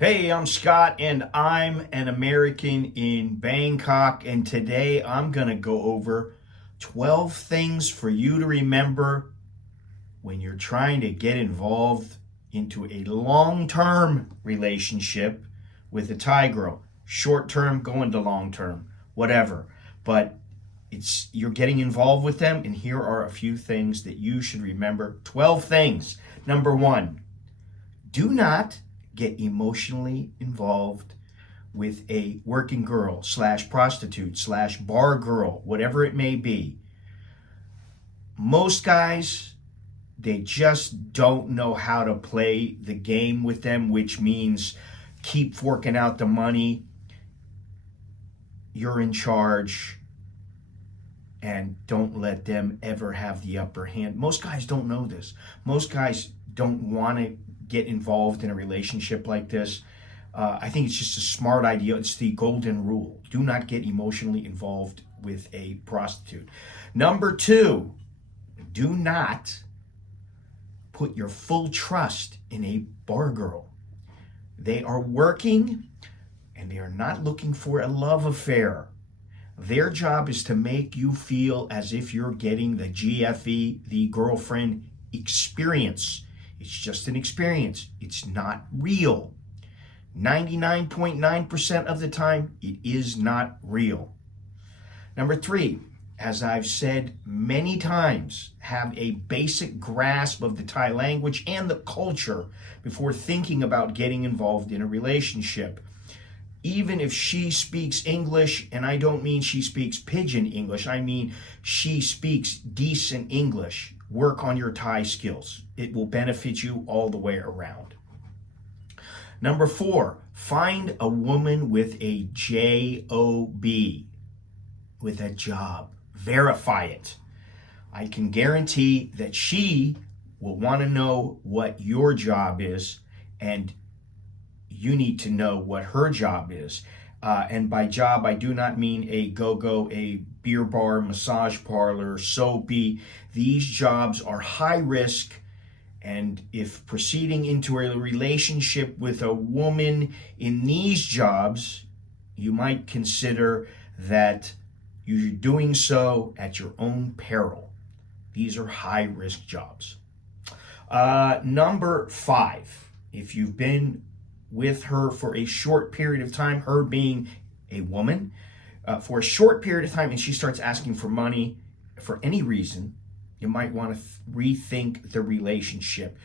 Hey, I'm Scott, and I'm an American in Bangkok, and today I'm going to go over 12 things for you to remember when you're trying to get involved into a long-term relationship with a Thai girl. Short-term, going to long-term, whatever. But you're getting involved with them, and here are a few things that you should remember. 12 things. Number one, do not get emotionally involved with a working girl slash prostitute slash bar girl, whatever it may be. Most guys, they just don't know how to play the game with them, which means keep forking out the money. You're in charge, and don't let them ever have the upper hand. Most guys don't know this. Most guys don't want to get involved in a relationship like this. I think it's just a smart idea. It's the golden rule. Do not get emotionally involved with a prostitute. Number two, do not put your full trust in a bar girl. They are working and they are not looking for a love affair. Their job is to make you feel as if you're getting the GFE, the girlfriend experience. It's just an experience. It's not real. 99.9% of the time, it is not real. Number three, as I've said many times, have a basic grasp of the Thai language and the culture before thinking about getting involved in a relationship. Even if she speaks English, and I don't mean she speaks pidgin English, I mean she speaks decent English, work on your Thai skills. It will benefit you all the way around. Number four, find a woman with a job, with a job. Verify it. I can guarantee that she will want to know what your job is, and you need to know what her job is. And by job, I do not mean a go-go, a beer bar, massage parlor, soapy. These jobs are high risk. And if proceeding into a relationship with a woman in these jobs, you might consider that you're doing so at your own peril. These are high risk jobs. Number five, if you've been with her for a short period of time, her being a woman, for a short period of time, and she starts asking for money for any reason, you might want to rethink the relationship.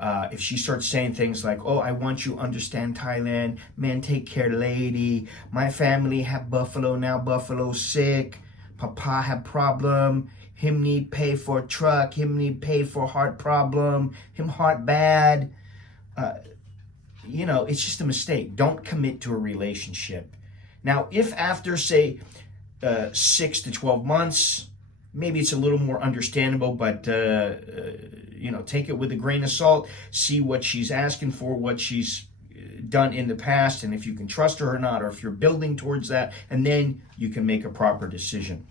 If she starts saying things like, oh, I want you to understand Thailand, man, take care lady, my family have buffalo, now buffalo sick, papa have problem, him need pay for truck, him need pay for heart problem, him heart bad. It's just a mistake. Don't commit to a relationship. Now, if after, say, 6 to 12 months, maybe it's a little more understandable, but, take it with a grain of salt. See what she's asking for, what she's done in the past, and if you can trust her or not, or if you're building towards that, and then you can make a proper decision.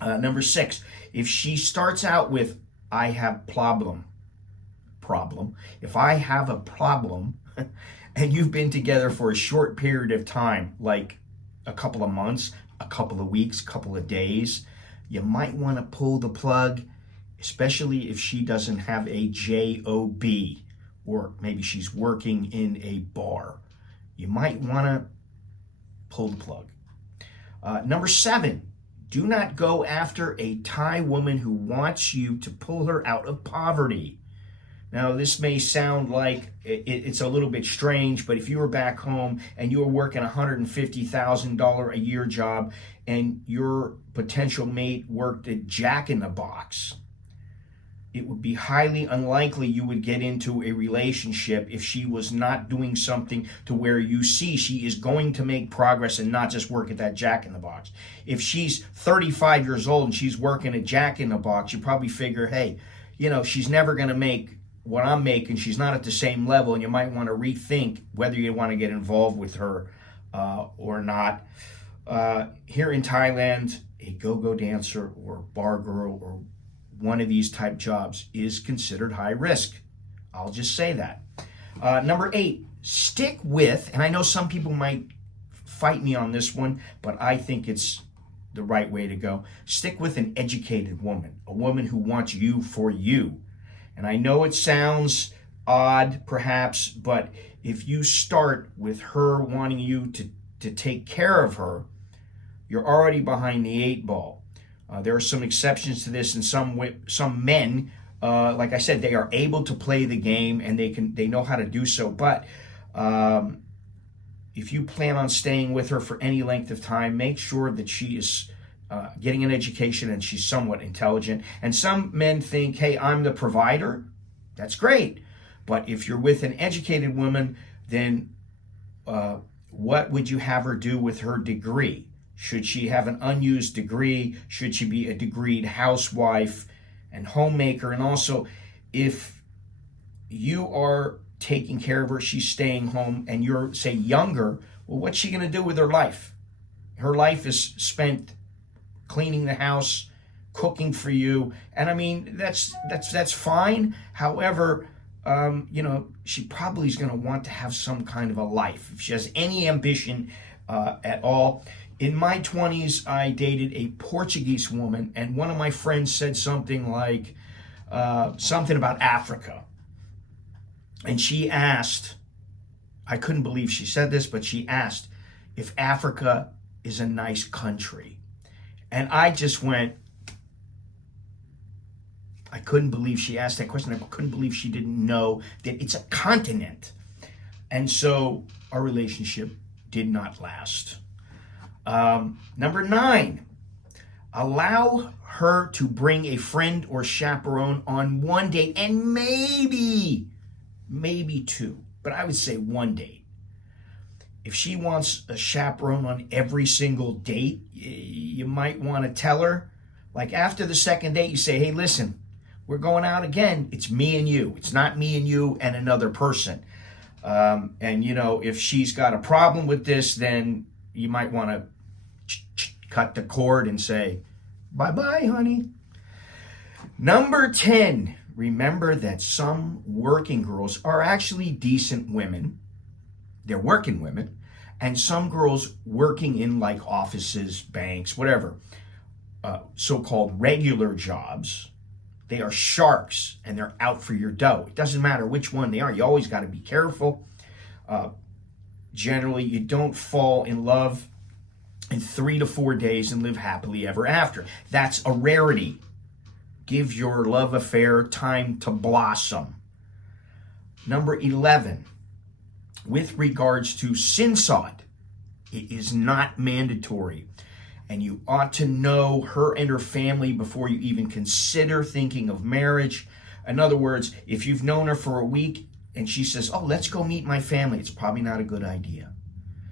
Number six, if she starts out with, I have problem. If I have a problem, and you've been together for a short period of time, like a couple of months, a couple of weeks, a couple of days, you might want to pull the plug, especially if she doesn't have a job, or maybe she's working in a bar. You might want to pull the plug. Number seven, do not go after a Thai woman who wants you to pull her out of poverty. Now, this may sound like it's a little bit strange, but if you were back home and you were working a $150,000 a year job and your potential mate worked at Jack in the Box, it would be highly unlikely you would get into a relationship if she was not doing something to where you see she is going to make progress and not just work at that Jack in the Box. If she's 35 years old and she's working at Jack in the Box, you probably figure, hey, she's never going to make what I'm making, she's not at the same level, and you might want to rethink whether you want to get involved with her or not. Here in Thailand, a go-go dancer or bar girl or one of these type jobs is considered high risk. I'll just say that. Number 8, stick with, and I know some people might fight me on this one, but I think it's the right way to go. Stick with an educated woman, a woman who wants you for you. And I know it sounds odd, perhaps, but if you start with her wanting you to take care of her, you're already behind the 8 ball. There are some exceptions to this, and some men, like I said, they are able to play the game and they know how to do so. But if you plan on staying with her for any length of time, make sure that she is getting an education and she's somewhat intelligent. And some men think, hey, I'm the provider. That's great. But if you're with an educated woman, then what would you have her do with her degree? Should she have an unused degree? Should she be a degreed housewife and homemaker? And also, if you are taking care of her, she's staying home, and you're, say, younger, well, what's she going to do with her life? Her life is spent cleaning the house, cooking for you, and I mean, that's fine. However, she probably is going to want to have some kind of a life. If she has any ambition at all. In my 20s, I dated a Portuguese woman, and one of my friends said something like, something about Africa. And she asked, I couldn't believe she said this, but she asked if Africa is a nice country. And I just went, I couldn't believe she asked that question. I couldn't believe she didn't know that it's a continent. And so our relationship did not last. Number 9, allow her to bring a friend or chaperone on one date, and maybe 2, but I would say 1 date. If she wants a chaperone on every single date, you might want to tell her, like after the second date, you say, hey, listen, we're going out again. It's me and you. It's not me and you and another person. And, if she's got a problem with this, then you might want to cut the cord and say, bye-bye, honey. Number 10, remember that some working girls are actually decent women. They're working women. And some girls working in like offices, banks, whatever, so-called regular jobs, they are sharks and they're out for your dough. It doesn't matter which one they are. You always got to be careful. Generally, you don't fall in love in 3 to 4 days and live happily ever after. That's a rarity. Give your love affair time to blossom. Number 11, with regards to Sin-Sod, it is not mandatory. And you ought to know her and her family before you even consider thinking of marriage. In other words, if you've known her for a week and she says, oh, let's go meet my family, it's probably not a good idea.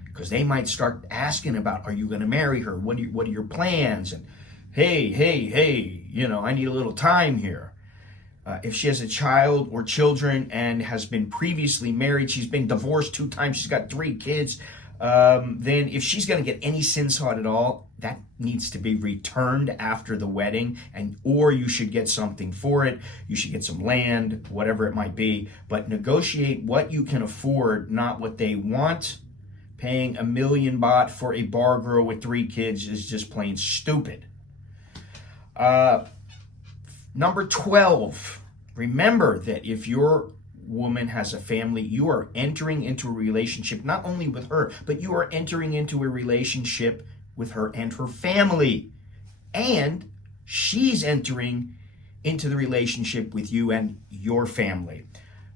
Because they might start asking about, are you going to marry her? What are your plans? And hey, I need a little time here. If she has a child or children and has been previously married, she's been divorced 2 times, she's got 3 kids, then if she's going to get any Sin-Sod at all, that needs to be returned after the wedding, or you should get something for it. You should get some land, whatever it might be, but negotiate what you can afford, not what they want. Paying 1 million baht for a bar girl with 3 kids is just plain stupid. Number 12, remember that if your woman has a family, you are entering into a relationship not only with her, but you are entering into a relationship with her and her family. And she's entering into the relationship with you and your family.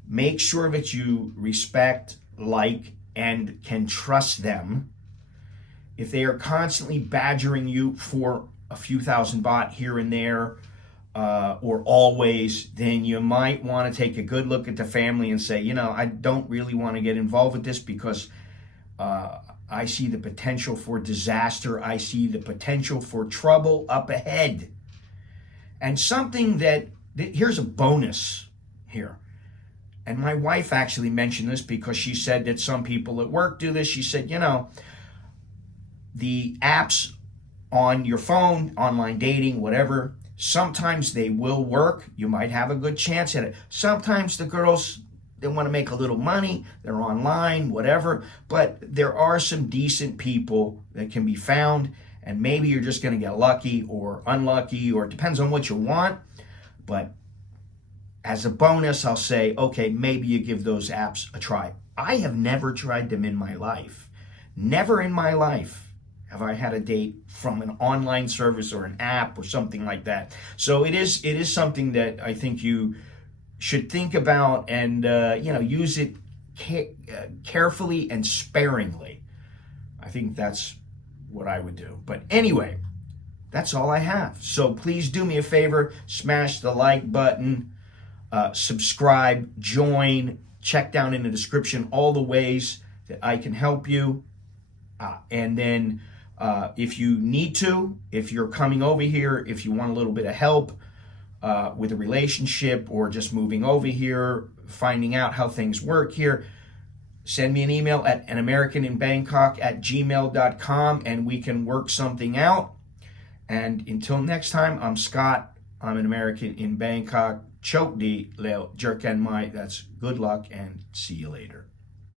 Make sure that you respect, like, and can trust them. If they are constantly badgering you for a few thousand baht here and there, or always, then you might want to take a good look at the family and say, I don't really want to get involved with this because I see the potential for disaster. I see the potential for trouble up ahead. And something here's a bonus here. And my wife actually mentioned this because she said that some people at work do this. She said, the apps on your phone, online dating, whatever, sometimes they will work. You might have a good chance at it. Sometimes the girls they want to make a little money, they're online, whatever, but there are some decent people that can be found, and maybe you're just going to get lucky or unlucky, or it depends on what you want. But as a bonus, I'll say, okay, maybe you give those apps a try. I have never tried them in my life. Never in my life have I had a date from an online service or an app or something like that. So it is something that I think you should think about, and use it carefully and sparingly. I think that's what I would do. But anyway, that's all I have. So please do me a favor, smash the like button, subscribe, join, check down in the description all the ways that I can help you. And then if you need to, if you're coming over here, if you want a little bit of help with a relationship, or just moving over here, finding out how things work here, send me an email at anamericaninbangkok@gmail.com, and we can work something out. And until next time, I'm Scott. I'm an American in Bangkok. Chok di leo jerken mai. That's good luck, and see you later.